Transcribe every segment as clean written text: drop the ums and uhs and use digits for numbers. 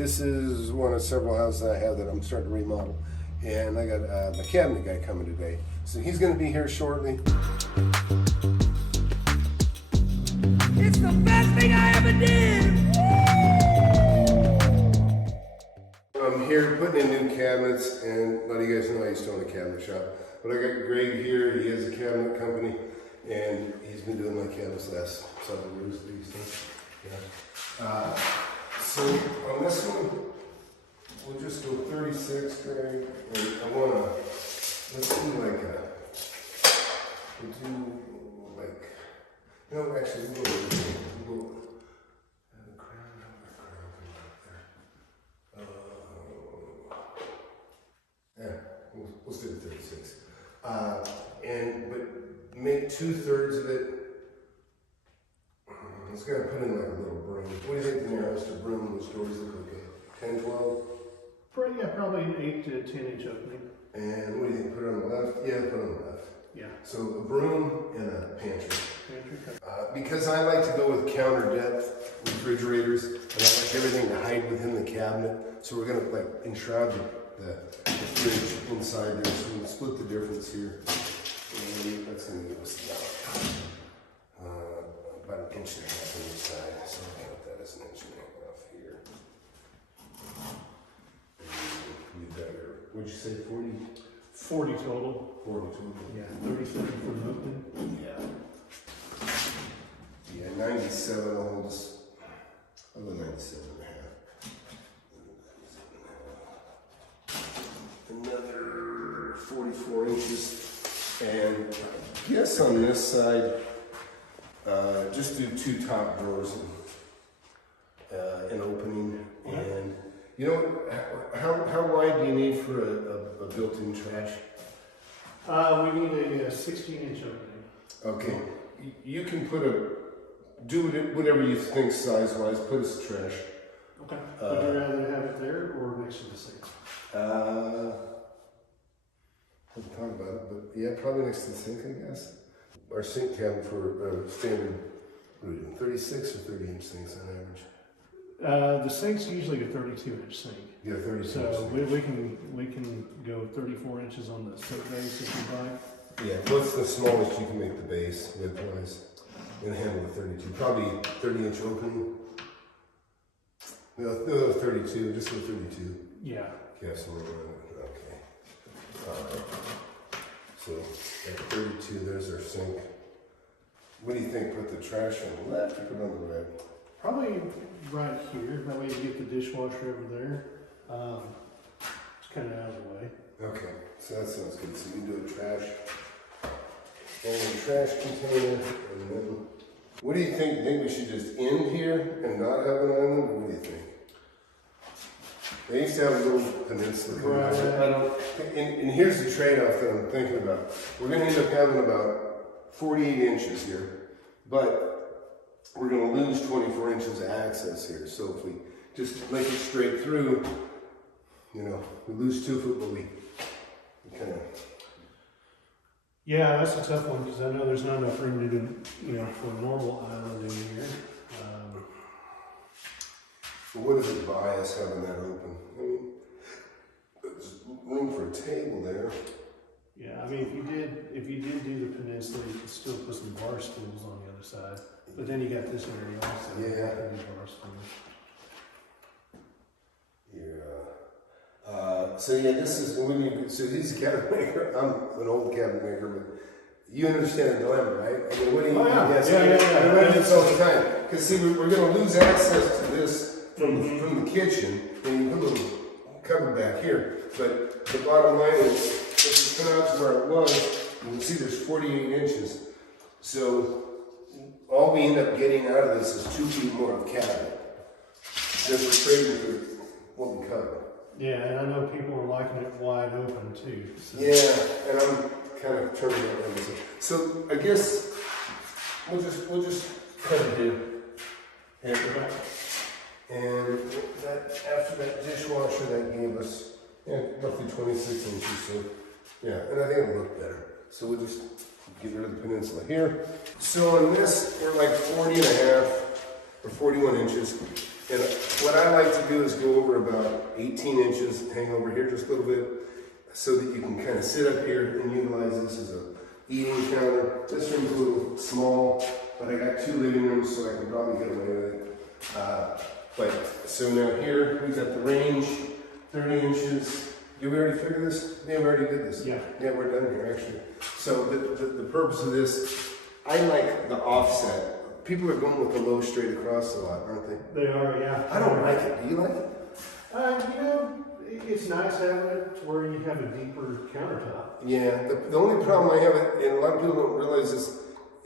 This is one of several houses I have that I'm starting to remodel. And I got my cabinet guy coming today. So he's going to be here shortly. It's the best thing I ever did! I'm here putting in new cabinets, and a lot of you guys know I used to own a cabinet shop. But I got Greg here, he has a cabinet company, and he's been doing my cabinets the last several years at least. Yeah. So on this one, we'll just go 36, Greg, and I want to, let's do like no, actually, we'll go have a crown there. Yeah, we'll stick with 36. But make 2/3 of it. It's got to put in like a little broom. What do you think the nearest to broom? Which doors look okay? 10, 12? Yeah, probably an 8 to 10 inch opening. And what do you think? Put it on the left? Yeah, put it on the left. Yeah. So a broom and a pantry. Pantry. Because I like to go with counter depth refrigerators, and I like everything to hide within the cabinet. So we're gonna like enshroud the fridge inside there. So we'll split the difference here. And that's gonna give us about an inch and a half on each side. So I'll count that as an inch and a half here. You've got your, what'd you say, 40? 40 total. 40 total. Yeah, 37 for the open. Yeah. Yeah, 97 will hold us. I'll go 97 and a half. Another 44 inches. And I guess on this side, just do 2 top drawers and an opening. And you know, how wide do you need for a built-in trash? We need a 16-inch opening. Okay, you can put do whatever you think size-wise, put as trash. Okay. Would you rather have it there or next to the sink? We'll talk about it, but yeah, probably next to the sink, I guess. Our sink cabinet for standard, what are we doing, 36 or 30-inch sinks on average? The sink's usually a 32-inch sink. Yeah, 32. So we can go 34 inches on the soap base if you'd like. Yeah, what's the smallest you can make the base width-wise? And handle the 32. Probably 30-inch opening. No, 32. Just go 32. Yeah. Yeah, somewhere around it. Okay. All right. So at 32, there's our sink. What do you think? Put the trash on the left or put it on the right? Probably right here. That way you get the dishwasher over there. It's kind of out of the way. Okay, so that sounds good. So you do a trash and a trash container, and then what do you think? Think we should just end here and not have an island, or what do you think? They used to have a little peninsula. Right. And here's the trade-off that I'm thinking about. We're going to end up having about 48 inches here, but we're going to lose 24 inches of access here. So if we just make it straight through, you know, we lose 2 foot, but we kind of. Yeah, that's a tough one because I know there's not enough room to do, you know, for a normal island in here. But what does it buy us having that open? I mean, there's room for a table there. Yeah, I mean, if you did do the peninsula, you could still put some bar stools on the other side. But then you got this area also. Yeah. Bar stools. So yeah, this is so he's a cabinet maker. I'm an old cabinet maker, but you understand the dilemma, right? I mean, what do you? Oh, yeah. Yes, Yeah. I run this all the time. Because see, we're going to lose access to this from the kitchen, and you put a little cupboard back here. But the bottom line is, if you come out to where it was, you can see there's 48 inches. So all we end up getting out of this is 2 feet more of cabinet. Then we're trading for what we cover. Yeah, and I know people are liking it wide open too. So. Yeah, and I'm kind of turning it around. So I guess we'll just cut it here. And that after that dishwasher, that gave us roughly 26 inches. So yeah, and I think it'll look better. So we'll just get rid of the peninsula here. So on this, we're like 40 and a half or 41 inches. And what I like to do is go over about 18 inches, hang over here just a little bit, so that you can kind of sit up here and utilize this as a eating counter. This room's a little small, but I got 2 living rooms, so I can probably get away with it. So now here, we've got the range, 30 inches. Did we already figure this? Yeah, we already did this. Yeah. Yeah, we're done here, actually. So the purpose of this, I like the offset. People are going with the low straight across a lot, aren't they? They are, yeah. I don't like it. Do you like it? You know, it's nice having it to where you have a deeper countertop. Yeah, the only problem I have, and a lot of people don't realize this,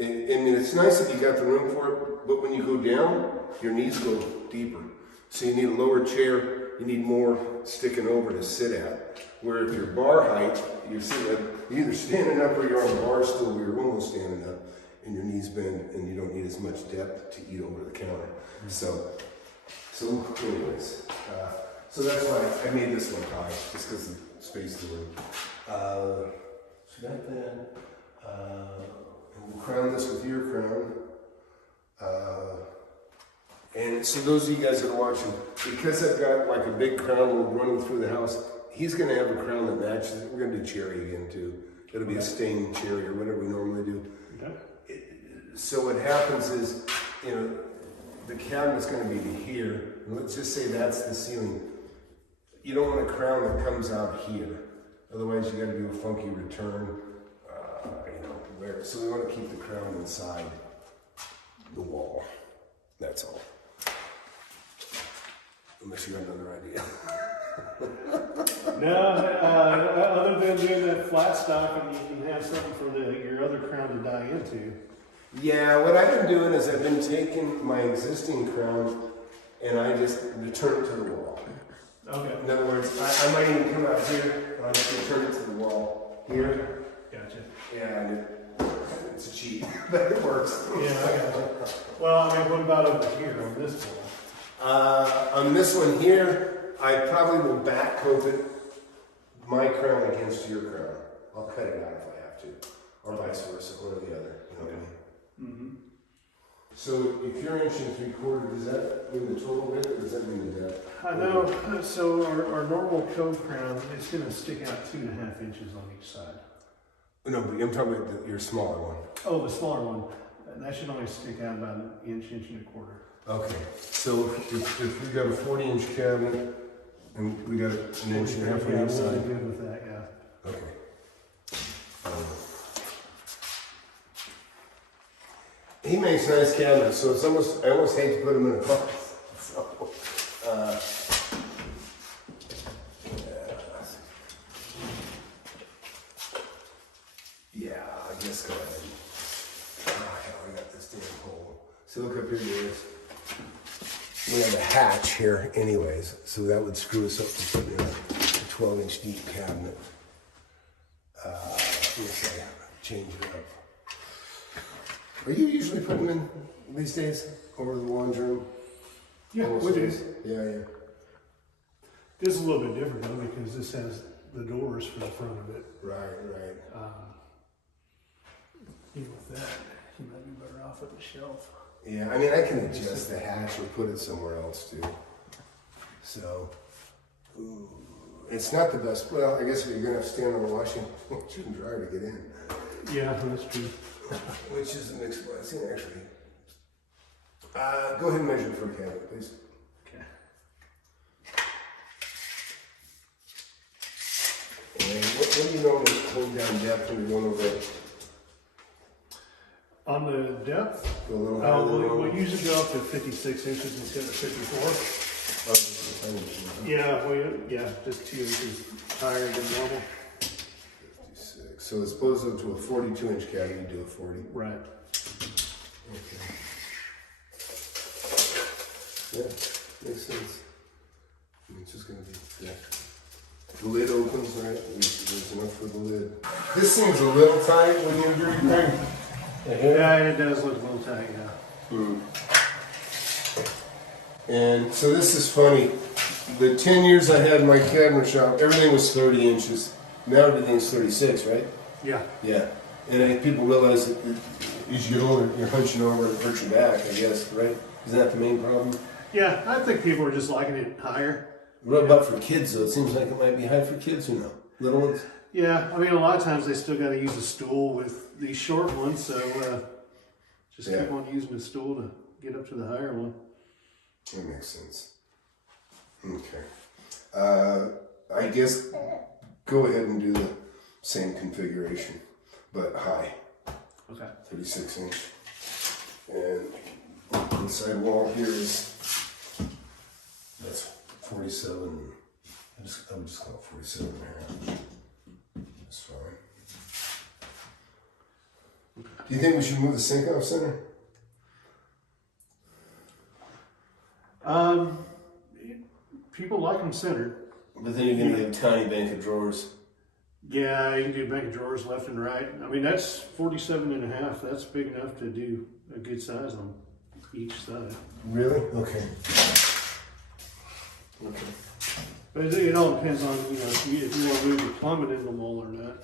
I mean, it's nice if you got the room for it, but when you go down, your knees go deeper. So you need a lower chair, you need more sticking over to sit at. Where if you're bar height, you're either standing up or you're on a bar stool where you're almost standing up and your knees bend and you don't need as much depth to eat over the counter. So anyways, so that's why I made this one high, just because of the space of the room. So got that. And we'll crown this with your crown. And so those of you guys that are watching, because I've got like a big crown running through the house, he's going to have a crown that matches it. We're going to do cherry again too. It'll be a stained cherry or whatever we normally do. Okay. So what happens is, you know, the cabinet's going to be here. Let's just say that's the ceiling. You don't want a crown that comes out here. Otherwise, you got to do a funky return. You know, where. So we want to keep the crown inside the wall. That's all. Unless you have another idea. No, other than doing that flat stock, and you can have something for your other crown to die into. Yeah, what I've been doing is I've been taking my existing crown and I just return it to the wall. Okay. In other words, I might even come out here and I just return it to the wall here. Gotcha. Yeah, and it's a cheat, but it works. Yeah, I got you. Well, I mean, what about over here on this wall? On this one here, I probably will back coat it, my crown against your crown. I'll cut it out if I have to, or vice versa, one or the other. You know what I mean? Mm-hmm. So if you're 1 3/4, does that mean the total width, or does that mean the depth? I know. So our normal cone crown, it's going to stick out 2.5 inches on each side. No, but I'm talking about your smaller one. Oh, the smaller one. That should only stick out about an inch, 1.25 inches. Okay, so if we got a 40-inch cabinet and we got an 1.5 inches on each Yeah, side. I'm good with that, yeah. Okay. He makes nice cabinets, so it's I almost hate to put them in a box. So, yeah, I guess go ahead. Oh, hell, I got this damn hole. So look up here, guys. We have a hatch here anyways, so that would screw us up to put in a 12-inch deep cabinet. Let me see, change it up. Are you usually putting them in these days over the laundry room? Yeah, we do. Yeah. This is a little bit different though because this has the doors for the front of it. Right. Even with that, you might be better off with the shelf. Yeah, I mean, I can adjust the hatch or put it somewhere else too. So, ooh, it's not the best. Well, I guess you're gonna have to stand on a washing and dryer to get in. Yeah, that's true. Which is an expensive, actually. Go ahead and measure for a cabinet, please. Okay. And what do you normally hold down depth when you're going over it? On the depth, Go a little higher than normal? we usually go up to 56 inches instead of 54. Oh, just a tiny bit. Yeah, just 2 inches higher than normal. 56. So as opposed to a 42-inch cabinet, you do a 40. Right. Okay. Yeah, makes sense. I mean, it's just going to be thick. The lid opens, right? There's enough for the lid. This seems a little tight when you're doing thing. Yeah, it does look a little tight, yeah. And so this is funny. The 10 years I had in my cabinet shop, everything was 30 inches. Now everything's 36, right? Yeah. Yeah. And I think people realize that as you get older, you're hunching over and hurt your back, I guess, right? Is that the main problem? Yeah, I think people are just liking it higher. What about for kids though? It seems like it might be high for kids or no? Little ones? Yeah, I mean, a lot of times they still got to use a stool with these short ones, so just Yeah. keep on using the stool to get up to the higher one. That makes sense. Okay. I guess go ahead and do the same configuration, but high. Okay. 36 inch. And inside wall here is, that's 47. I'm just call it 47 and a half. That's fine. Do you think we should move the sink off center? People like them centered. But then you're gonna get a tiny bank of drawers. Yeah, you can do bank of drawers left and right. I mean, that's 47 and a half. That's big enough to do a good size on each side. Really? Okay. Okay. But it all depends on, if you want to move your plumbing in them all or not.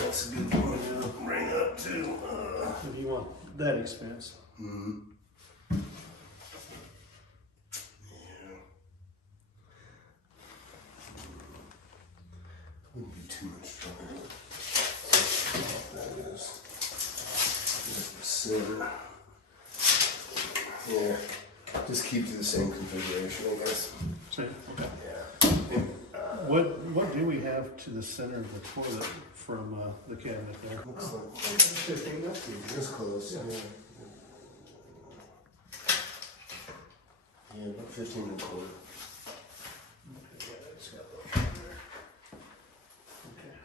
That's a good one to bring up too. If you want that expense. Mm-hmm. Yeah. Wouldn't be too much trouble. That is. Just the center. Yeah. Just keep to the same configuration, I guess. So, okay. Yeah. What do we have to the center of the toilet from the cabinet there? Looks like 15 up here. Just close. Yeah. Yeah, about 15 and a quarter.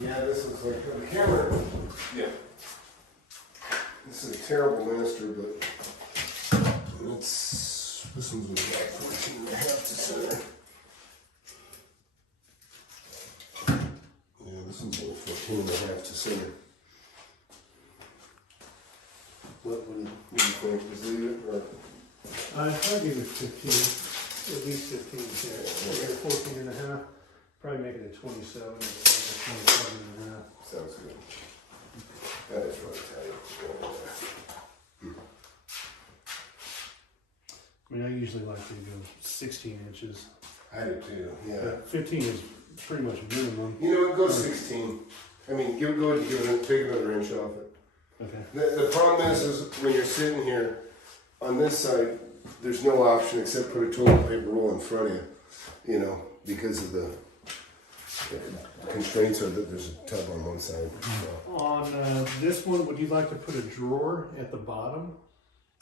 Yeah, this looks like the camera. Yeah. This is a terrible master, but this one's about 14 and a half to center. Yeah, this one's about 14 and a half to center. What do you think? Just leave it or? I'll give it 15, at least 15 here. We'll get a 14 and a half, probably make it a 27, or 27 and a half. Sounds good. That is really tight. I mean, I usually like to go 16 inches. I do too, yeah. But 15 is pretty much minimum. You know, go 16. I mean, go ahead and take another inch off it. Okay. The problem is when you're sitting here, on this side, there's no option except put a toilet paper roll in front of you, because of the constraints are that there's a tub on one side. So. On this one, would you like to put a drawer at the bottom?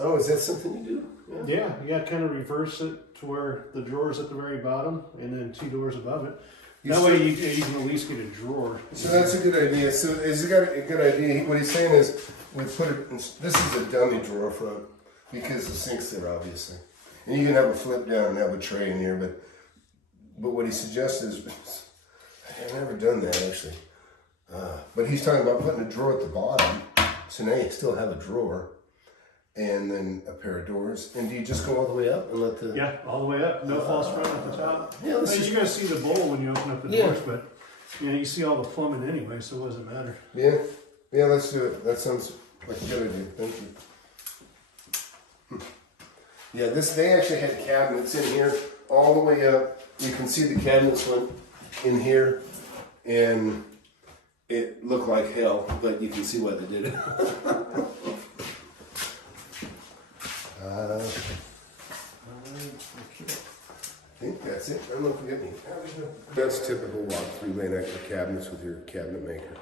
Oh, is that something you do? Yeah, you got to kind of reverse it to where the drawer's at the very bottom and then 2 doors above it. That way you can at least get a drawer. So that's a good idea. So is he got a good idea? What he's saying is we put it, this is a dummy drawer front because the sink's there obviously. And you can have a flip down and have a tray in here, but what he suggests is, I've never done that actually. But he's talking about putting a drawer at the bottom. So now you still have a drawer. And then a pair of doors. And do you just go all the way up and let the... Yeah, all the way up. No false front at the top. Yeah, You're going to see the bowl when you open up the doors, but you see all the plumbing anyway, so it doesn't matter. Yeah, let's do it. That sounds like a good idea. Thank you. Yeah, they actually had cabinets in here all the way up. You can see the cabinets went in here, and it looked like hell, but you can see why they did it. I think that's it. I don't know if we got any. That's typical walkthrough layout of cabinets with your cabinet maker.